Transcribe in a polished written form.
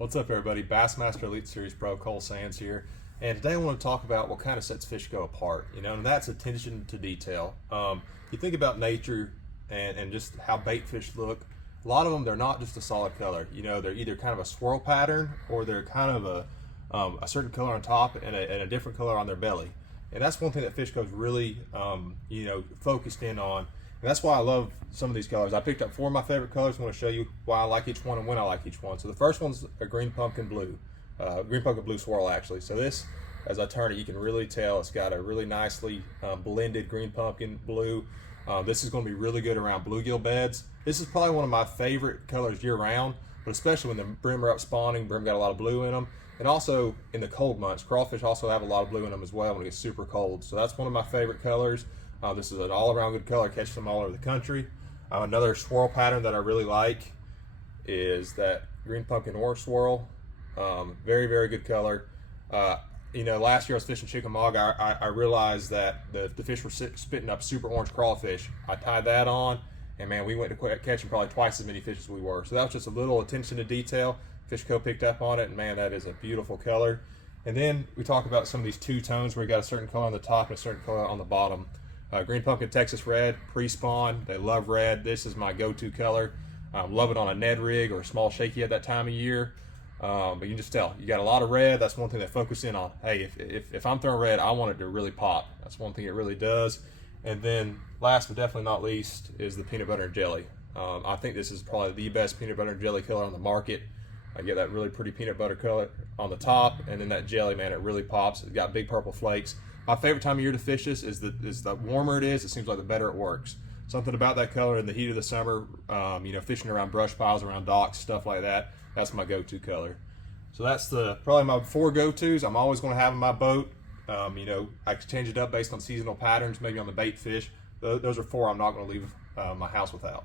What's up, everybody? Bassmaster Elite Series Pro Cole Sands here, and today I want to talk about what kind of sets Fishco apart. And that's attention to detail. You think about nature and just how bait fish look. A lot of them, they're not just a solid color. They're either kind of a swirl pattern or they're kind of a certain color on top and a different color on their belly. And that's one thing that Fishco's really focused in on. And that's why I love some of these colors. I picked up 4 of my favorite colors. I'm going to show you why I like each one and when I like each one. So the first one's a green pumpkin blue swirl actually. So this, as I turn it, you can really tell it's got a really nicely blended green pumpkin blue. This is going to be really good around bluegill beds. This is probably one of my favorite colors year round, but especially when the brim are up spawning. Brim got a lot of blue in them. And also in the cold months, crawfish also have a lot of blue in them as well when it gets super cold. So that's one of my favorite colors. This is an all-around good color, catches them all over the country. Another swirl pattern that I really like is that green pumpkin orange swirl. Very, very good color. Last year I was fishing Chickamauga. I realized that the fish were spitting up super orange crawfish. I tied that on, and man, we went to catching probably twice as many fish as we were. So that was just a little attention to detail. Fishco picked up on it, and man, that is a beautiful color. And then we talk about some of these two tones where you got a certain color on the top and a certain color on the bottom. Green pumpkin Texas red, pre-spawn. They love red. This is my go-to color. Love it on a Ned rig or a small shaky at that time of year. But you can just tell, you got a lot of red. That's one thing they focus in on. Hey, if I'm throwing red, I want it to really pop. That's one thing it really does. And then last but definitely not least is the peanut butter and jelly. I think this is probably the best peanut butter and jelly color on the market. I get that really pretty peanut butter color on the top, and then that jelly, man, it really pops. It's got big purple flakes. My favorite time of year to fish this is the warmer it is, it seems like the better it works. Something about that color in the heat of the summer, fishing around brush piles, around docks, stuff like that, that's my go-to color. So that's probably my 4 go-tos. I'm always going to have in my boat. I can change it up based on seasonal patterns, maybe on the bait fish. Those are 4 I'm not going to leave my house without.